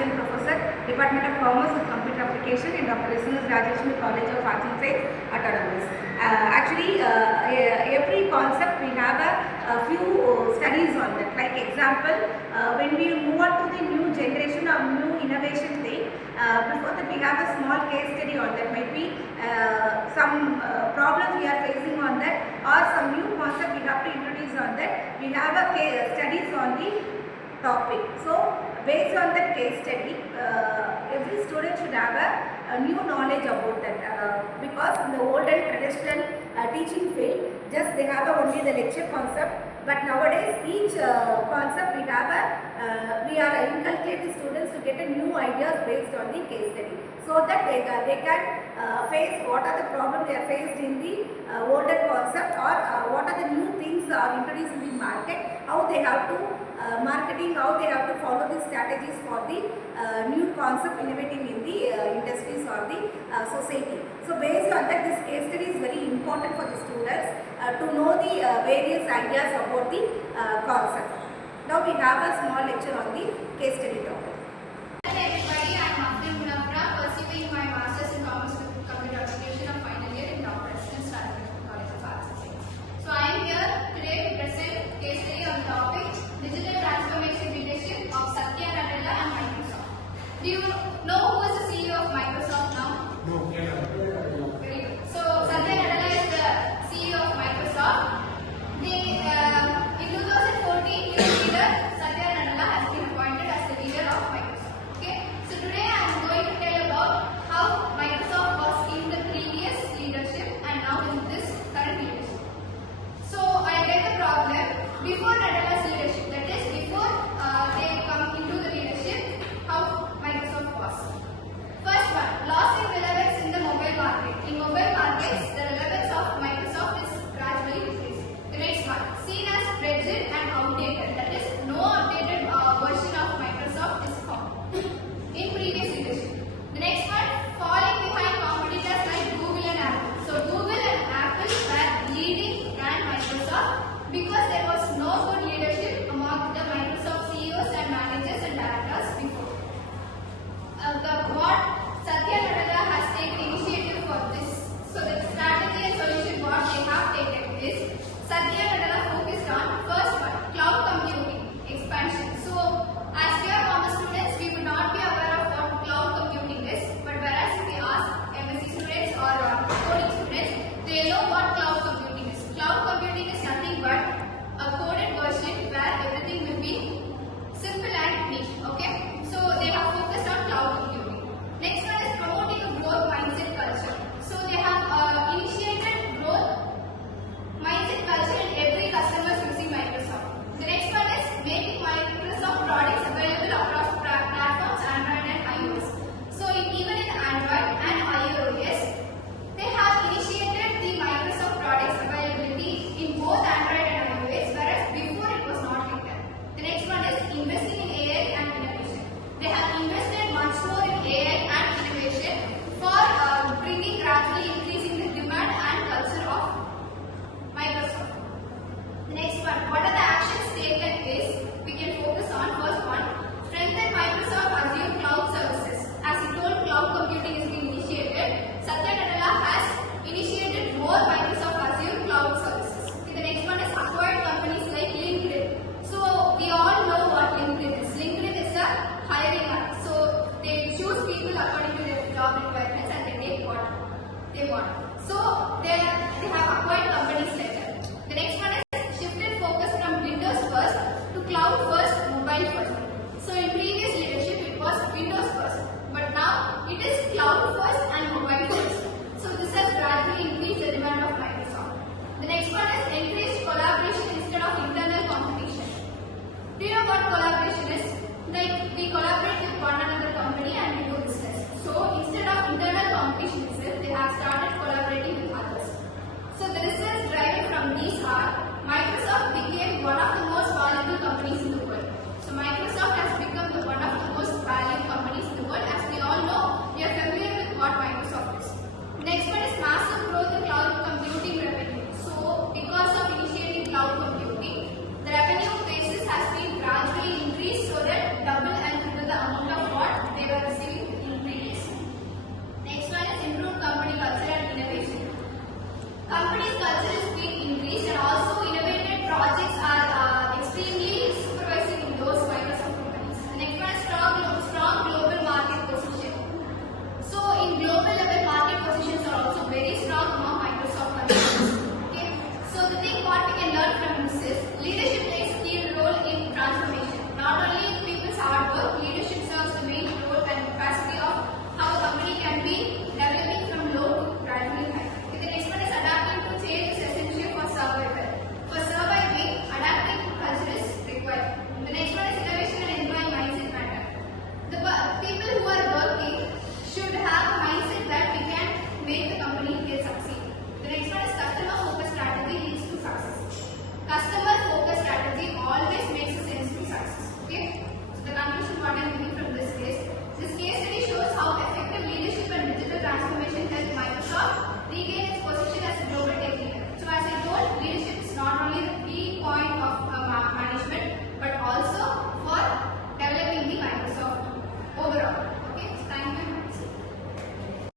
Adjunct Professor, Department of Commerce with Computer Application in Dr.S.DHIVYA College of Arts and Science, Autonomous. Every concept we have a few studies on that. Like example, when we move on to the new generation or new innovation thing, before that we have a small case study on that. Might be some problems we are facing on that, or some new concept we have to introduce on that. We have a studies on the topic. So based on that case study, every student should have a new knowledge about that, because in the olden traditional teaching field, just they have only the lecture concept. But nowadays, each concept we have we are inculcate the students to get a new ideas based on the case study, so that they can face what are the problems they are faced in the older concept, or what are the new things are introduced in the market, how they have to marketing, how they have to follow the strategies for the new concept innovating in the industries or the society. So based on that, this case study is very important for the students to know the various ideas about the concept. Now we have a small lecture on the case study topic. Hello everybody, I am pursuing my Masters in Commerce with Computer Application of final year in Dr.S.DHIVYA College of Arts and Science. So I am here today to present case study on the topic Digital Transformation Leadership of Satya Nadella and Microsoft. Do you know who is the CEO of Microsoft now? No. Very good. So Satya Nadella is the CEO of Microsoft. In 2014, new leader Satya Nadella has been appointed as the leader of Microsoft. Okay. So today I am going to tell about how Microsoft was in the previous leadership and now in this current leadership. So I get the problem before Nadella's leadership, that is before they come into the leadership, how Microsoft was. First one, loss in relevance in the mobile market. In mobile markets, the relevance of Microsoft is gradually decreasing. The next one, seen as rigid and outdated, that is no updated version of Microsoft is found in previous leadership. The next one, falling behind competitors like Google and Apple. So Google and Apple were leading than Microsoft because there was no good leadership among the Microsoft CEOs and managers and directors before. What Satya Nadella has taken initiative for this. So the strategy and solution what they have taken is Satya Nadella focused on first one, cloud computing expansion. So as we are commerce students, we would not be aware of what cloud computing is, but whereas if we ask MSc students or coding students, they know what cloud computing is. Cloud computing is nothing but a coded version where everything will be simple and neat. Okay, so they have focused on cloud computing. Next one is promoting a growth mindset culture. So they have initiated growth mindset culture in every customer using Microsoft. The next one is making Microsoft products available across platforms Android and iOS. So even in Android and iOS, they have initiated the Microsoft products availability in both Android and iOS, whereas before it was not like that. The next one is investing in AI and innovation. They have invested much more in AI and innovation for bringing gradually increasing the demand and culture of Microsoft. The next one, what are the actions taken is, we can focus on first one, strengthen Microsoft Azure cloud services. As he told, cloud computing is being initiated. Satya Nadella has initiated more Microsoft Azure cloud services. Okay, the next one is acquired companies like LinkedIn. So we all know what LinkedIn is. LinkedIn is a hiring app. So they choose people according to their job requirements and they take what they want. So they have acquired companies like that. The next one is shifted focus from Windows first to cloud first, mobile first. So in previous leadership it was Windows first, but now it is cloud first and mobile first. So this has gradually increased the demand of Microsoft. The next one is encourage collaboration instead of internal competition. Do you know what collaboration is? Like we collaborate with one another company and we do business. So instead of internal competition itself, they have started collaborating with others. So the results derived from these are Microsoft became one of the